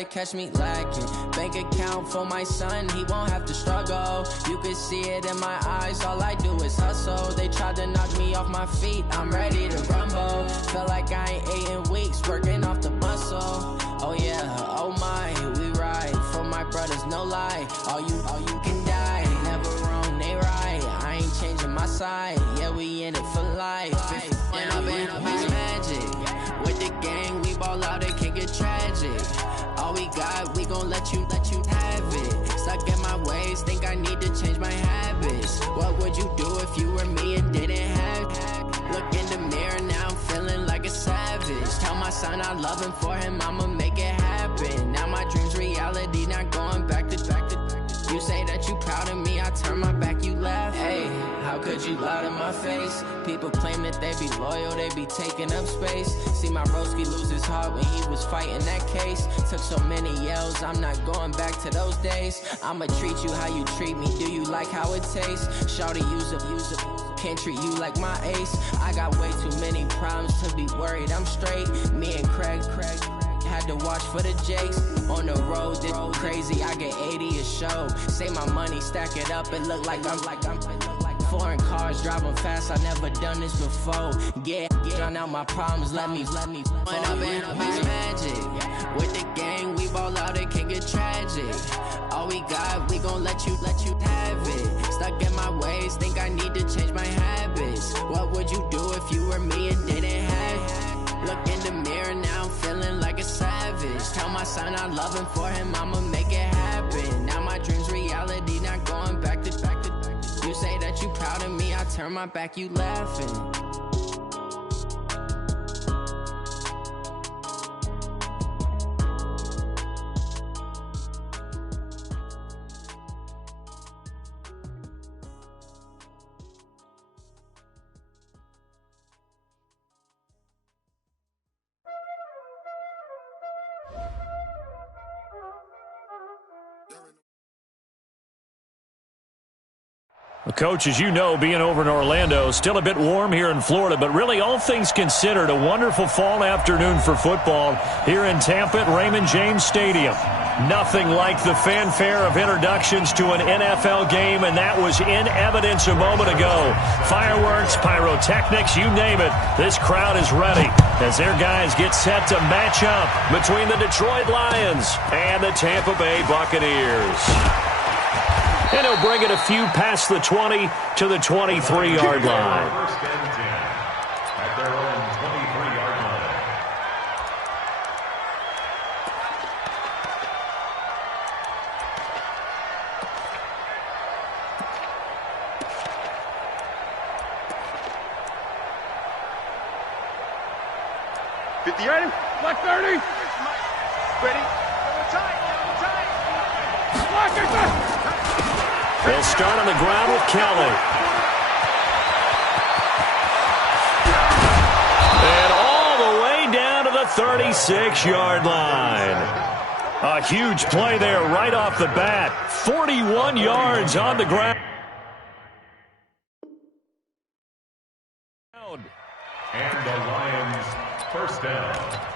to catch me lacking. Bank account for my son, he won't have to struggle. You can see it in my eyes, all I do is hustle. They tried to knock me off my feet, I'm ready to rumble. Feel like I ain't ate in weeks, working off the muscle. Oh yeah, oh my, we ride for my brothers, no lie. All you can die, never wrong, they right. I ain't changing my side, yeah, we in it for life. When I've been magic, with the gang, we ball out, it can get tragic. All we got, we gon' let you have it. Stuck in my ways, think I need to change my habits. What would you do if you were me and didn't have it? Look in the mirror, now I'm feeling like a savage. Tell my son I love him, for him I'ma make it happen. Now my dream's reality, not going back to. You say that you proud of me, I turn my back, you laugh. Hey, how could you lie to my face? People claim that they be loyal, they be taking up space. See my broski lose his heart when he was fighting that case. Took so many yells, I'm not going back to those days. I'ma treat you how you treat me, do you like how it tastes? Shawty, use it, can't treat you like my ace. I got way too many problems to be worried, I'm straight. Me and Craig had to watch for the Jakes. On the road, this crazy, I get 80 a show. Say my money, stack it up, it look like I'm foreign cars, driving fast, I never done this before. Yeah, drown out my problems, let me. When I've been magic, with the gang, we ball out, it can get tragic. All we got, we gon' let you have it. Stuck in my ways, think I need to change my habits. What would you do if you were me and didn't have it? Look in the mirror, now I'm feeling like a savage. Tell my son I love him, for him I'ma make it happen. Now my dream's reality, not going back to. You say that you proud of me, I turn my back, you laughing. Coach, as you know, being over in Orlando, still a bit warm here in Florida, but really all things considered, a wonderful fall afternoon for football here in Tampa at Raymond James Stadium. Nothing like the fanfare of introductions to an NFL game, and that was in evidence a moment ago. Fireworks, pyrotechnics, you name it. This crowd is ready as their guys get set to match up between the Detroit Lions and the Tampa Bay Buccaneers. And he'll bring it a few past the 20 to the 23-yard line. First and 10 at their own 23-yard line. Black 30. Ready? Black 30. They'll start on the ground with Kelly. And all the way down to the 36-yard line. A huge play there right off the bat. 41 yards on the ground. And the Lions first down.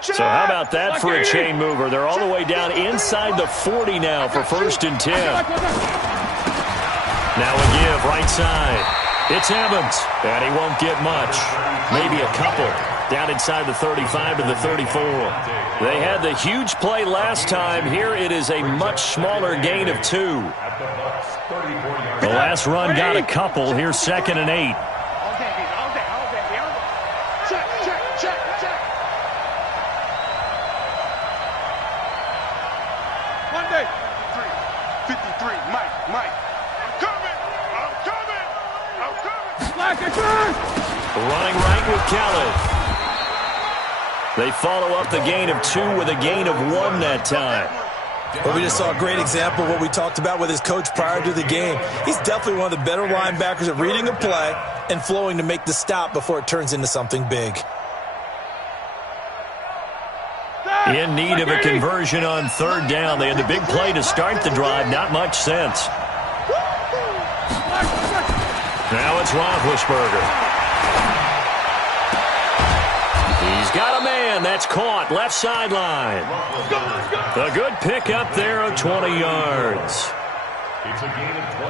So how about that for a chain mover? They're all the way down inside the 40 now for 1st and 10. Now a give right side. It's Evans, and he won't get much. Maybe a couple. Down inside the 35 to the 34. They had the huge play last time. Here it is a much smaller gain of 2. The last run got a couple. Here's 2nd and 8. Running right with Kelly. They follow up the gain of 2 with a gain of 1 that time. Well, we just saw a great example of what we talked about with his coach prior to the game. He's definitely one of the better linebackers at reading a play and flowing to make the stop before it turns into something big. In need of a conversion on third down. They had the big play to start the drive. Not much sense. Now it's Roethlisberger. He's got a man. That's caught. Left sideline. A good pick up there of 20 yards.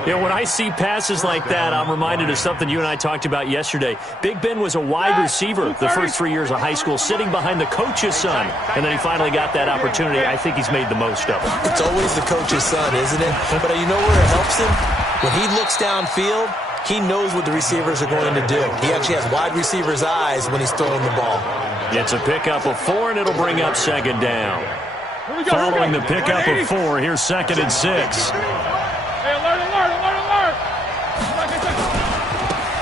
You know, when I see passes like that, I'm reminded of something you and I talked about yesterday. Big Ben was a wide receiver the first 3 years of high school, sitting behind the coach's son, and then he finally got that opportunity. I think he's made the most of it. It's always the coach's son, isn't it? But you know where it helps him? When he looks downfield, he knows what the receivers are going to do. He actually has wide receivers' eyes when he's throwing the ball. It's a pickup of 4, and it'll bring up second down. Following the pickup of 4, here's 2nd and 6.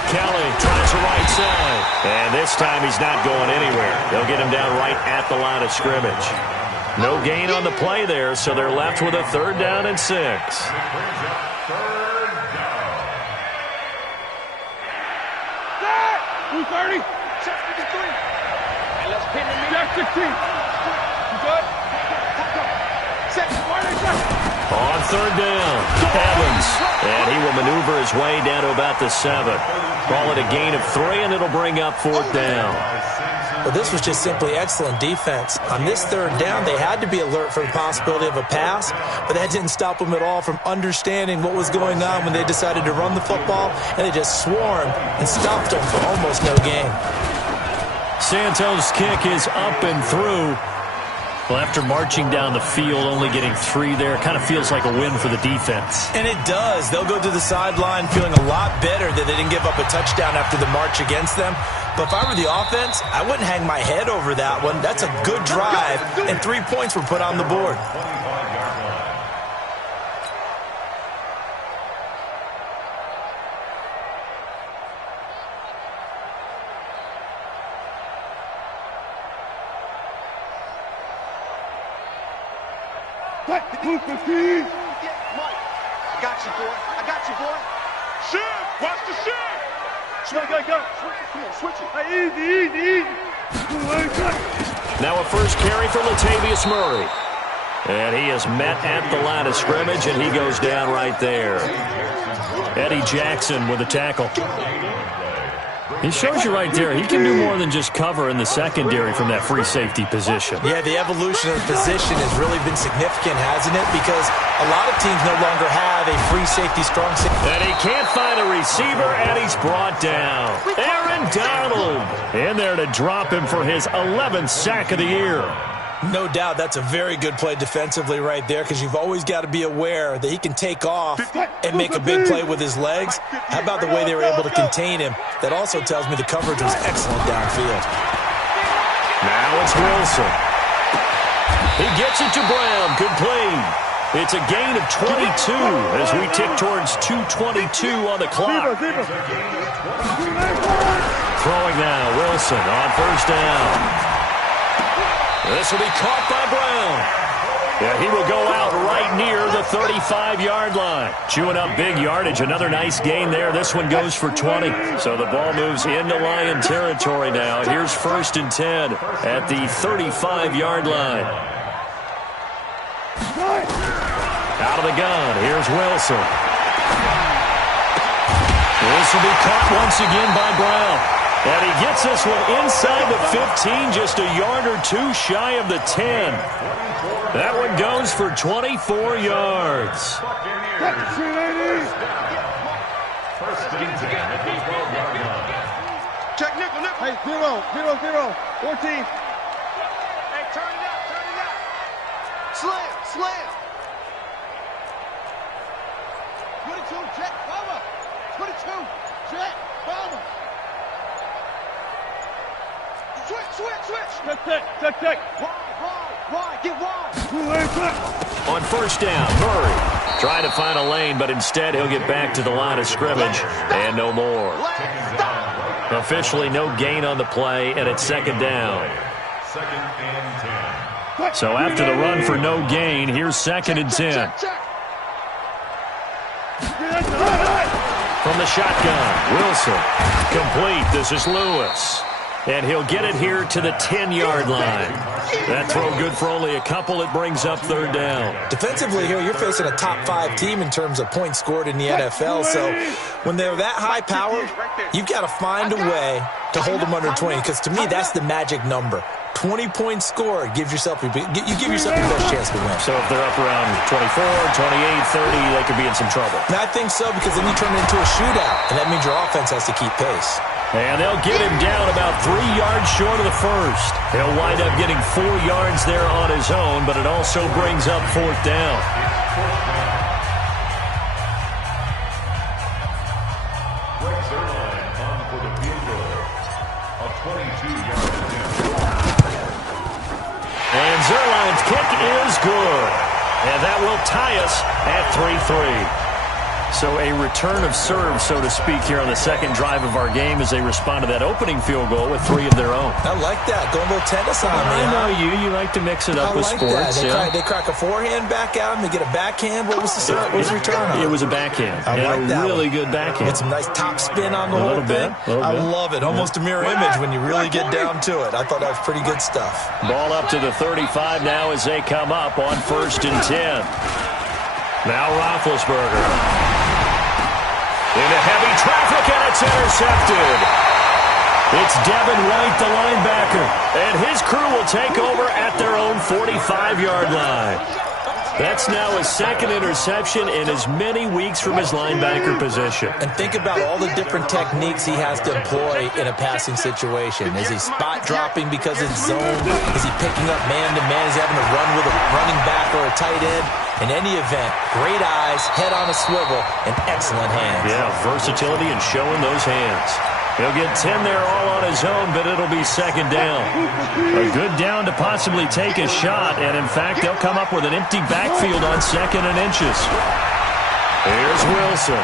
Kelly tries the right side. And this time he's not going anywhere. They'll get him down right at the line of scrimmage. No gain on the play there, so they're left with a 3rd down and 6. On 3rd down, Evans. And he will maneuver his way down to about the 7. Call it a gain of 3, and it'll bring up 4th down. Well, this was just simply excellent defense. On this 3rd down, they had to be alert for the possibility of a pass, but that didn't stop them at all from understanding what was going on when they decided to run the football, and they just swarmed and stopped them for almost no gain. Santos' kick is up and through. Well, after marching down the field, only getting 3 there, kind of feels like a win for the defense. And it does. They'll go to the sideline feeling a lot better that they didn't give up a touchdown after the march against them. But if I were the offense, I wouldn't hang my head over that one. That's a good drive, and 3 points were put on the board. Mike, I got you, boy. I got you, boy. Shit! Watch the shit! Go. Come on, switch it. Hey, easy. Now a first carry for Latavius Murray. And he is met at the line of scrimmage, and he goes down right there. Eddie Jackson with a tackle. He shows you right there, he can do more than just cover in the secondary from that free safety position. Yeah, the evolution of the position has really been significant, hasn't it? Because a lot of teams no longer have a free safety, strong safety. And he can't find a receiver, and he's brought down. Aaron Donald in there to drop him for his 11th sack of the year. No doubt that's a very good play defensively right there, because you've always got to be aware that he can take off and make a big play with his legs. How about the way they were able to contain him? That also tells me the coverage was excellent downfield. Now it's Wilson. He gets it to Brown. Good play. It's a gain of 22 as we tick towards 2:22 on the clock. Throwing now, Wilson on first down. This will be caught by Brown. Yeah, he will go out right near the 35-yard line. Chewing up big yardage. Another nice gain there. This one goes for 20. So the ball moves into Lion territory now. Here's 1st and 10 at the 35-yard line. Out of the gun. Here's Wilson. This will be caught once again by Brown. And he gets this one inside the 15, just a yard or 2 shy of the 10. That one goes for 24 yards. Check nickel. Hey, 0, 14. Hey, turn it up. Slam. 22, jet, bomber. 22, jet, bomber. Switch. Check. Wide. Get wide. On first down, Murray trying to find a lane, but instead he'll get back to the line of scrimmage and no more. Officially no gain on the play, and it's 2nd down. 2nd and 10. So after the run for no gain, here's 2nd and 10. From the shotgun, Wilson. Complete. This is Lewis. And he'll get it here to the 10-yard line. That throw good for only a couple. It brings up 3rd down. Defensively here, you're facing a top-5 team in terms of points scored in the NFL. So when they're that high-powered, you've got to find a way to hold them under 20. Because to me, that's the magic number. 20 points scored gives yourself you give yourself the best chance to win. So if they're up around 24, 28, 30, they could be in some trouble. And I think so, because then you turn it into a shootout, and that means your offense has to keep pace. And they'll get him down about 3 yards short of the first. He'll wind up getting 4 yards there on his own, but it also brings up 4th down. And Zerline's kick is good. And that will tie us at 3-3. So a return of serve, so to speak, here on the 2nd drive of our game as they respond to that opening field goal with 3 of their own. I like that. Go a little tennis on me. I know you. You like to mix it up with sports. They crack a forehand back out and they get a backhand. What was the serve? What was the return on? It was a backhand. I like that. Really good backhand. Get some nice top spin on the whole thing. I love it. Almost a mirror image when you really get down to it. I thought that was pretty good stuff. Ball up to the 35 now as they come up on 1st and 10. Now Roethlisberger. Into heavy traffic, and it's intercepted. It's Devin White, the linebacker, and his crew will take over at their own 45-yard line. That's now his 2nd interception in as many weeks from his linebacker position. And think about all the different techniques he has to employ in a passing situation. Is he spot dropping because it's zone? Is he picking up man-to-man? Is he having to run with a running back or a tight end? In any event, great eyes, head on a swivel, and excellent hands. Yeah, versatility and showing those hands. He'll get 10 there all on his own, but it'll be 2nd down. A good down to possibly take a shot, and in fact, they'll come up with an empty backfield on 2nd and inches. Here's Wilson.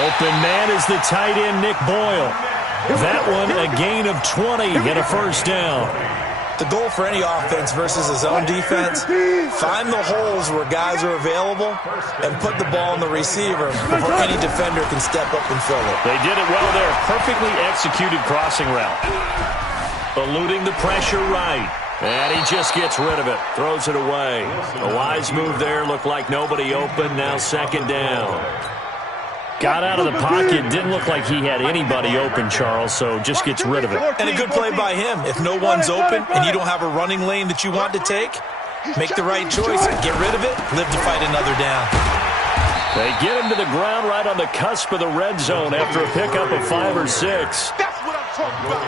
Open man is the tight end, Nick Boyle. That one, a gain of 20 and a 1st down. The goal for any offense versus a zone defense, find the holes where guys are available and put the ball in the receiver before any defender can step up and fill it. They did it well there. Perfectly executed crossing route. Eluding the pressure right. And he just gets rid of it. Throws it away. A wise move there. Looked like nobody open. Now 2nd down. Got out of the pocket. Didn't look like he had anybody open, Charles, so just gets rid of it. And a good play by him. If no one's open and you don't have a running lane that you want to take, make the right choice. Get rid of it. Live to fight another down. They get him to the ground right on the cusp of the red zone after a pickup of 5 or 6.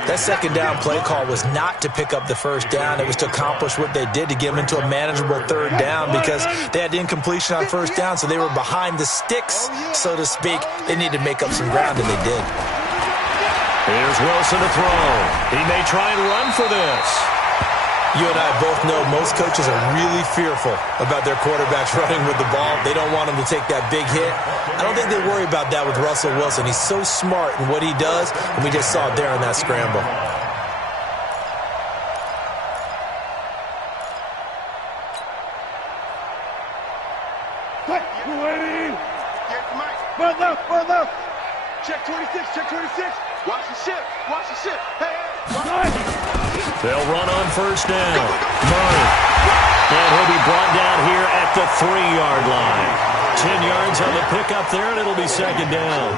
That 2nd down play call was not to pick up the 1st down. It was to accomplish what they did to get them into a manageable 3rd down because they had incompletion on 1st down, so they were behind the sticks, so to speak. They needed to make up some ground, and they did. Here's Wilson to throw. He may try and run for this. You and I both know most coaches are really fearful about their quarterbacks running with the ball. They don't want them to take that big hit. I don't think they worry about that with Russell Wilson. He's so smart in what he does, and we just saw it there in that scramble. Far left. Check 26, check 26. Watch the ship, watch the ship. Hey, they'll run on 1st down. Murray. And he'll be brought down here at the 3-yard line. 10 yards on the pickup there, and it'll be 2nd down.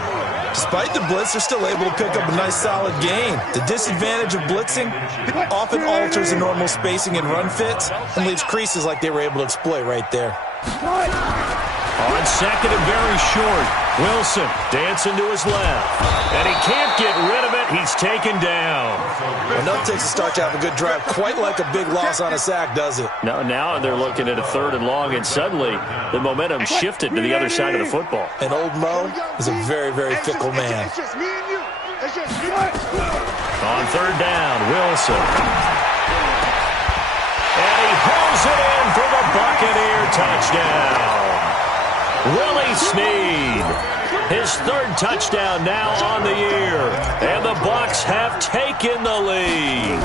Despite the blitz, they're still able to pick up a nice solid gain. The disadvantage of blitzing often alters the normal spacing and run fits and leaves creases like they were able to exploit right there. On 2nd and very short, Wilson dancing to his left. And he can't get rid of it. He's taken down. Enough takes a start to have a good drive. Quite like a big loss on a sack, does it? Now they're looking at a 3rd and long, and suddenly the momentum shifted to the other side of the football. And old Mo is a very, very fickle man. On 3rd down, Wilson. And he hauls it in for the Buccaneer touchdown. Willie Snead, his 3rd touchdown now on the year, and the Bucs have taken the lead.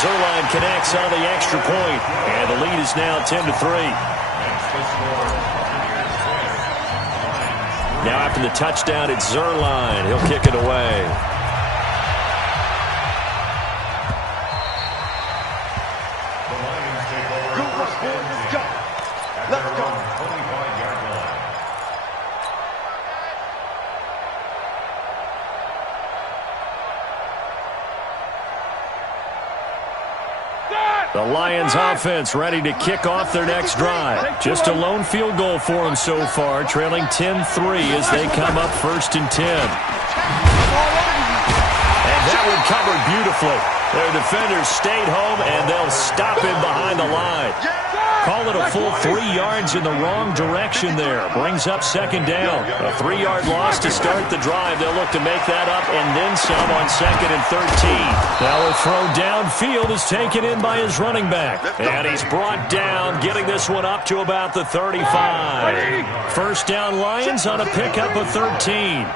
Zerline connects on the extra point, and the lead is now 10-3. Now after the touchdown, it's Zerline. He'll kick it away. Let's go. The Lions offense ready to kick off their next drive. Just a lone field goal for them so far, trailing 10-3 as they come up 1st and 10. And that one covered beautifully. Their defenders stayed home, and they'll stop him behind the line. Call it a full 3 yards in the wrong direction there. Brings up 2nd down. A 3-yard loss to start the drive. They'll look to make that up and then some on 2nd and 13. Now a throw downfield is taken in by his running back. And he's brought down, getting this one up to about the 35. 1st down Lions on a pickup of 13.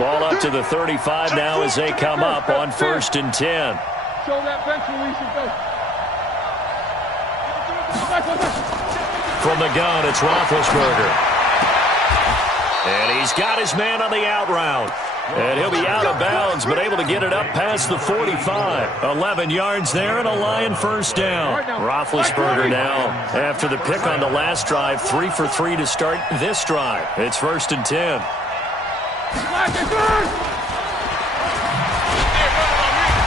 Ball up to the 35 now as they come up on 1st and 10. Show that bench release and go. From the gun, it's Roethlisberger. And he's got his man on the out route. And he'll be out of bounds, but able to get it up past the 45. 11 yards there and a Lion 1st down. Roethlisberger now, after the pick on the last drive, 3 for 3 to start this drive. It's 1st and 10.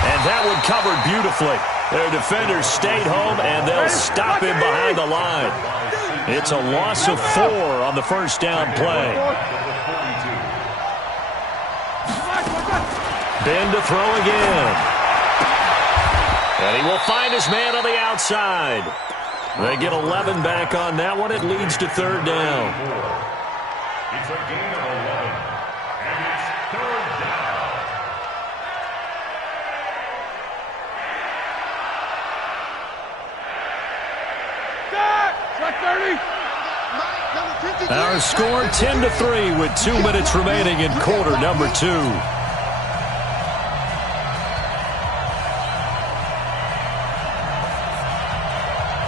And that one covered beautifully. Their defenders stayed home, and they'll stop him behind the line. It's a loss of 4 on the 1st down play. Ben to throw again. And he will find his man on the outside. They get 11 back on that one. It leads to 3rd down. It's a gain of 11, and it's 3rd down. Our score 10-3 with 2 minutes remaining in quarter number 2.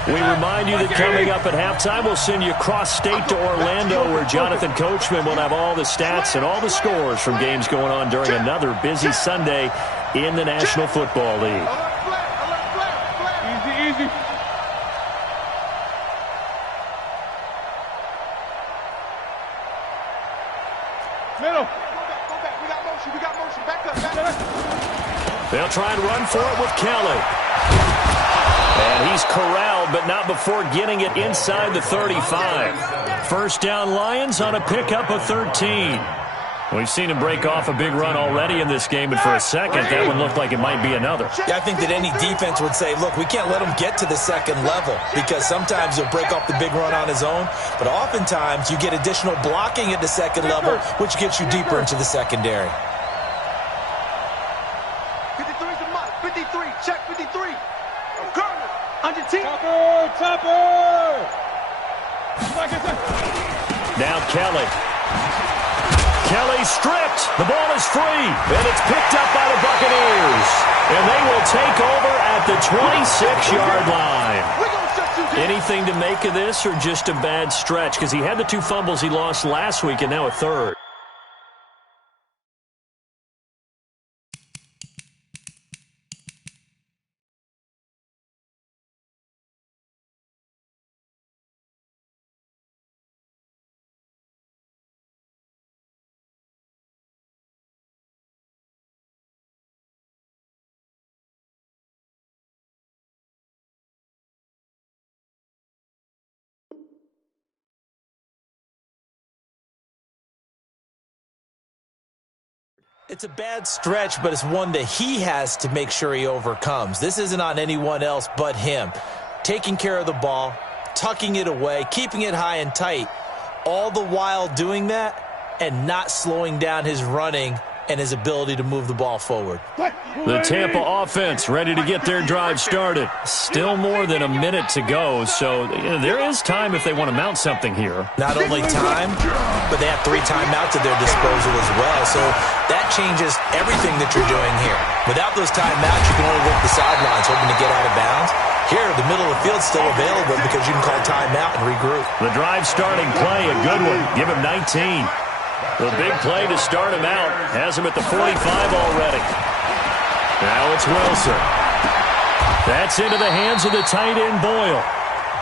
We remind you that coming up at halftime, we'll send you cross-state to Orlando, where Jonathan Coachman will have all the stats and all the scores from games going on during another busy Sunday in the National Football League. Easy, easy. Middle. Go back. We got motion. Back up. They'll try and run for it with Kelly. And he's corralled, but not before getting it inside the 35. 1st down Lions on a pickup of 13. We've seen him break off a big run already in this game, and for a second, that one looked like it might be another. Yeah, I think that any defense would say, look, we can't let him get to the 2nd level, because sometimes he'll break off the big run on his own, but oftentimes you get additional blocking at the 2nd level, which gets you deeper into the secondary. 53's a must. 53. Check 53. Under team. Topper. Now Kelly. Kelly stripped. The ball is free, and it's picked up by the Buccaneers. And they will take over at the 26-yard line. Anything to make of this, or just a bad stretch? Because he had the 2 fumbles he lost last week, and now a 3rd. It's a bad stretch, but it's one that he has to make sure he overcomes. This isn't on anyone else but him. Taking care of the ball, tucking it away, keeping it high and tight, all the while doing that and not slowing down his running and his ability to move the ball forward. The Tampa offense ready to get their drive started. Still more than a minute to go, so there is time if they want to mount something here. Not only time, but they have 3 timeouts at their disposal as well, so that changes everything that you're doing here. Without those timeouts, you can only work the sidelines hoping to get out of the field's still available because you can call timeout and regroup. The drive starting play, a good one. Give him 19. The big play to start him out has him at the 45 already. Now it's Wilson. That's into the hands of the tight end, Boyle.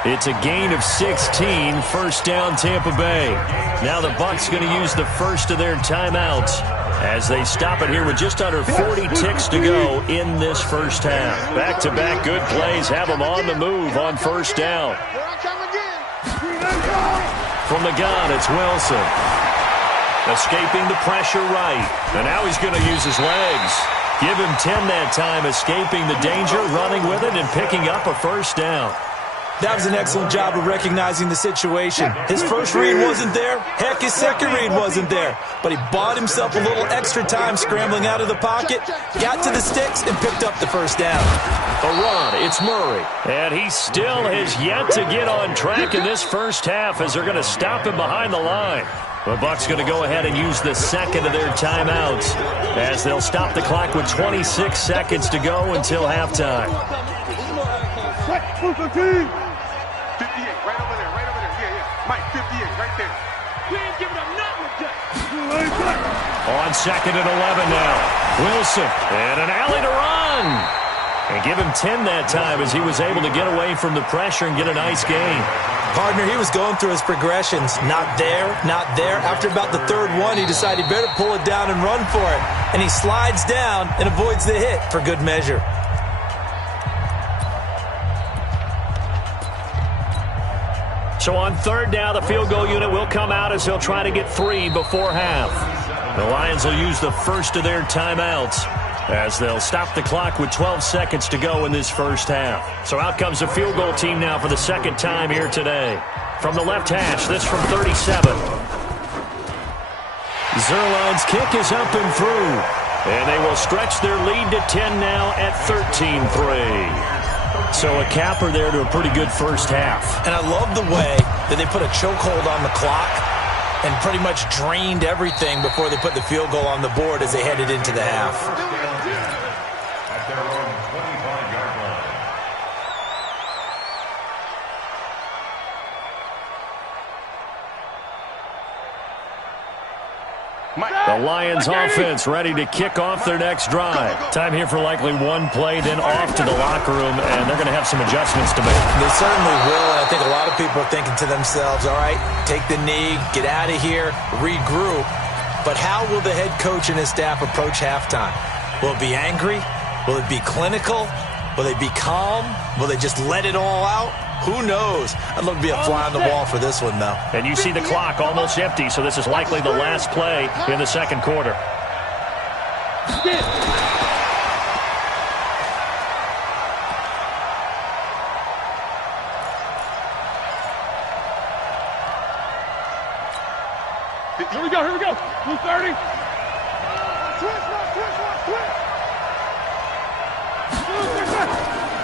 It's a gain of 16, first down Tampa Bay. Now the Bucs going to use the first of their timeouts as they stop it here with just under 40 ticks to go in this first half. Back-to-back good plays have them on the move on first down. From the gun, it's Wilson. Escaping the pressure right. And now he's going to use his legs. Give him 10 that time, escaping the danger, running with it, and picking up a first down. That was an excellent job of recognizing the situation. His first read wasn't there. Heck, his second read wasn't there. But he bought himself a little extra time scrambling out of the pocket, got to the sticks, and picked up the first down. A run, it's Murray. And he still has yet to get on track in this first half as they're going to stop him behind the line. The Bucs going to go ahead and use the second of their timeouts as they'll stop the clock with 26 seconds to go until halftime. 58, right over there, right over there. Yeah. Mike, 58, right there. We ain't giving up nothing today. On second and 11 now. Wilson, and an alley to run. And give him 10 that time as he was able to get away from the pressure and get a nice gain. Partner, he was going through his progressions. Not there, not there. After about the third one, he decided he better pull it down and run for it. And he slides down and avoids the hit for good measure. So on third down, the field goal unit will come out as they'll try to get 3 before half. The Lions will use the first of their timeouts as they'll stop the clock with 12 seconds to go in this first half. So out comes the field goal team now for the second time here today. From the left hash, this from 37. Zerline's kick is up and through. And they will stretch their lead to 10 now at 13-3. So a capper there to a pretty good first half. And I love the way that they put a chokehold on the clock and pretty much drained everything before they put the field goal on the board as they headed into the half. At their own 25-yard line. The Lions offense ready to kick off their next drive. Time here for likely one play, then off to the locker room, and they're going to have some adjustments to make. They certainly will, and I think a lot of people are thinking to themselves, all right, take the knee, get out of here, regroup. But how will the head coach and his staff approach halftime? Will it be angry? Will it be clinical? Will they be calm? Will they just let it all out? Who knows? I'd love to be a fly on the wall for this one, though. And you see the clock almost empty, so this is likely the last play in the second quarter. Here we go, here we go. 230.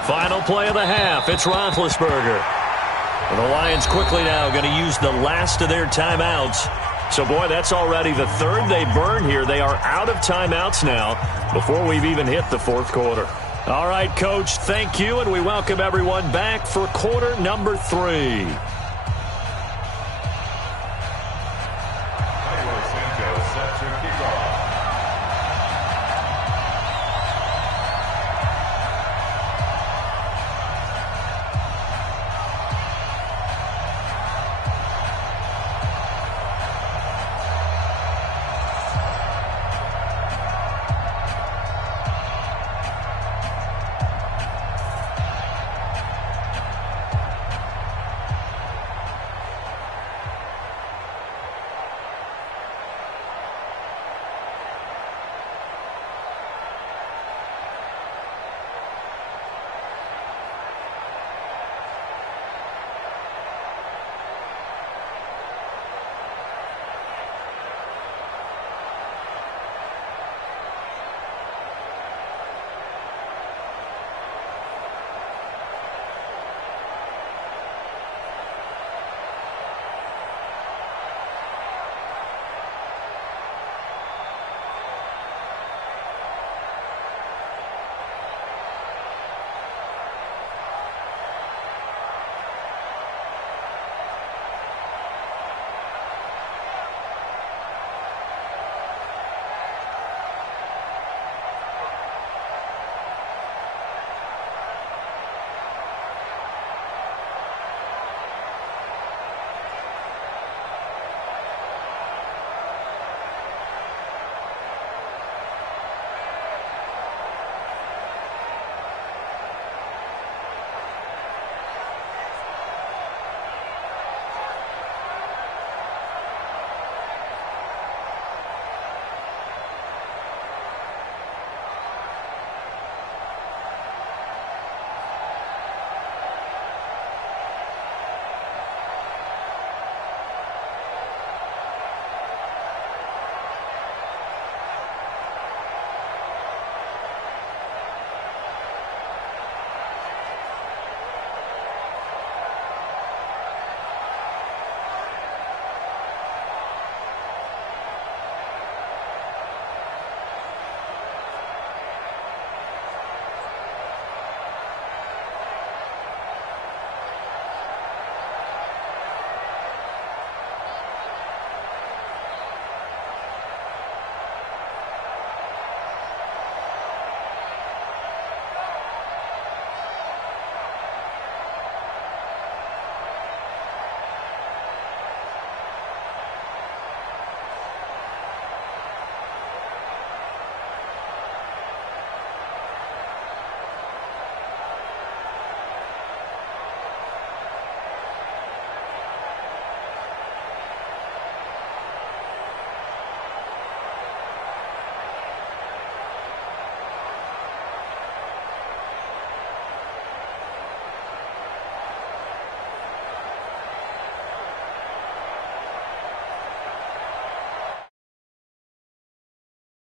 Final play of the half. It's Roethlisberger. And the Lions quickly now going to use the last of their timeouts. So, boy, that's already the third they burn here. They are out of timeouts now before we've even hit the fourth quarter. All right, Coach, thank you, and we welcome everyone back for quarter number 3.